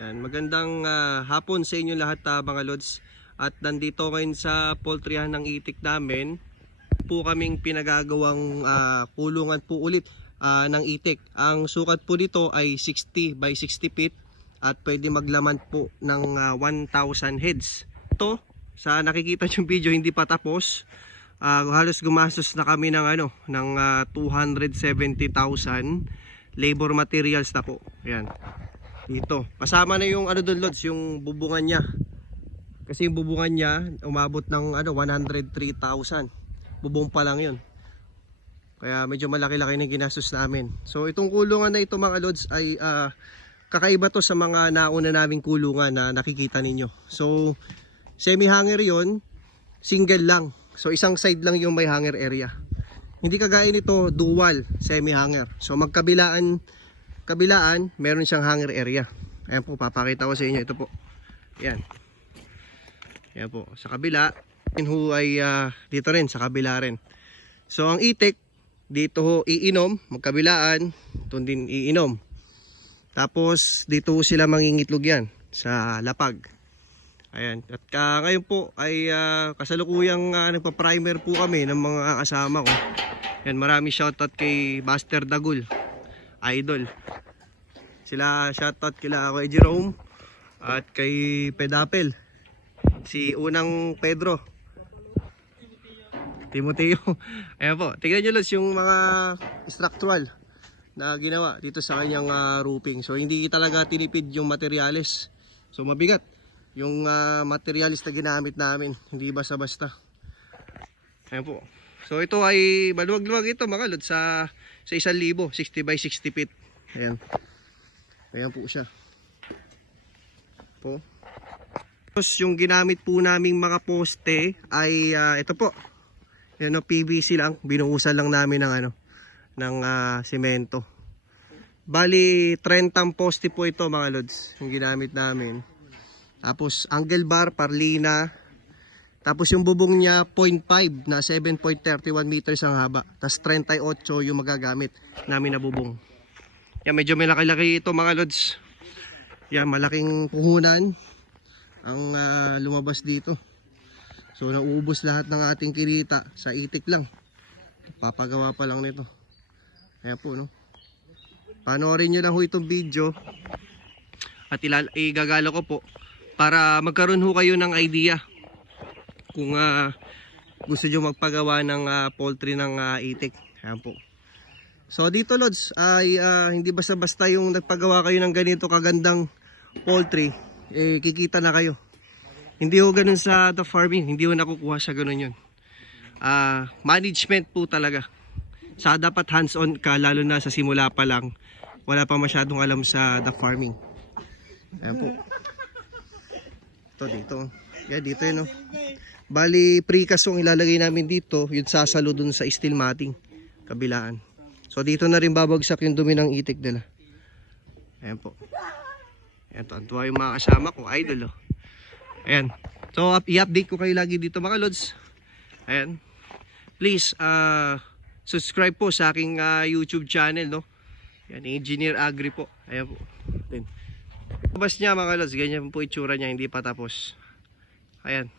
Yan, magandang ah, hapon sa inyo lahat ah, mga lods. At nandito ngayon sa poultryhan ng itik namin po kaming pinagagawang ah, kulungan po ulit ah, ng itik. Ang sukat po dito ay 60 by 60 feet at pwede maglaman po ng ah, 1,000 heads. Ito, sa nakikita yung video hindi pa tapos. Ah, halos gumastos na kami ng ano ng ah, 270,000 labor materials na po. Ayan. Dito. Kasama na yung ano doon lods, yung bubungan niya. Kasi yung bubungan niya umabot ng ano 103,000. Bubong pa lang 'yun. Kaya medyo malaki-laki na ginastos namin. So itong kulungan na ito mga lods ay ah, kakaiba to sa mga nauna naming kulungan na nakikita ninyo. So semi-hanger 'yon, single lang. So isang side lang yung may hanger area. Hindi kagaya nito dual semi-hanger. So magkabilaan kabilaan, meron siyang hanger area. Ayan po, papakita ko sa inyo. Ito po. Ayan. Ayan po. Sa kabila, yun ho ay ah, dito rin, sa kabila rin. So ang itik, dito ho iinom, magkabilaan, doon din iinom. Tapos dito ho sila mangingitlog yan, sa lapag. Ayan. At ah, ngayon po ay ah, kasalukuyang uh, nagpa-primer po kami ng mga kasama ko. Yan, marami shoutout kay Buster Dagul. Idol. Sila shoutout kila kay Jerome at kay Pedapel. Si unang Pedro. Timoteo. Ayan po. Tingnan nyo lang yung mga structural na ginawa dito sa kanyang ah, roofing. So hindi talaga tinipid yung materyales. So mabigat yung ah, materials na ginamit namin. Hindi basta-basta. Ayan po. So ito ay maluwag-luwag ito mga lod sa sa 1,000, 60 by 60 feet. Ayan. Ayan po siya. Po. Tapos yung ginamit po naming mga poste ay ah, ito po. Yan o, PVC lang. Binuhusan lang namin ng ano, ng ah, semento. Bali, 30 poste po ito mga lods, yung ginamit namin. Tapos angle bar, parlina. Tapos yung bubong niya 0.5 na 7.31 meters ang haba. Tapos 38 yung magagamit namin na bubong. Yan, medyo may laki-laki ito mga lods. Yan, malaking puhunan ang ah, lumabas dito. So nauubos lahat ng ating kinita sa itik lang. Papagawa pa lang nito. Ayan po no. Panoorin nyo lang ho itong video. At igagalo ko po para magkaroon ho kayo ng idea kung ah, gusto nyo magpagawa ng ah, poultry ng ah, itik. Ayan po. So dito Lods ay ah, hindi basta-basta yung nagpagawa kayo ng ganito kagandang poultry, eh, kikita na kayo. Hindi ho ganun sa the farming, hindi ho nakukuha sa ganun yun. Ah, management po talaga. Sa dapat hands-on ka, lalo na sa simula pa lang, wala pa masyadong alam sa the farming. Ayan po. Ito dito. Yan dito yun. No? Bali, precast yung ilalagay namin dito, yung sasalo dun sa steel matting, kabilaan. So dito na rin babagsak yung dumi ng itik nila. Ayan po. Ayan, tuwa yung mga kasama ko, idol oh. Ayan. So, up- i-update ko kayo lagi dito mga lods. Ayan. Please, uh, subscribe po sa aking ah, YouTube channel, no? Ayan, Engineer Agri po. Ayan po. Ayan. Labas niya mga lods, ganyan po itsura niya, hindi pa tapos. Ayan.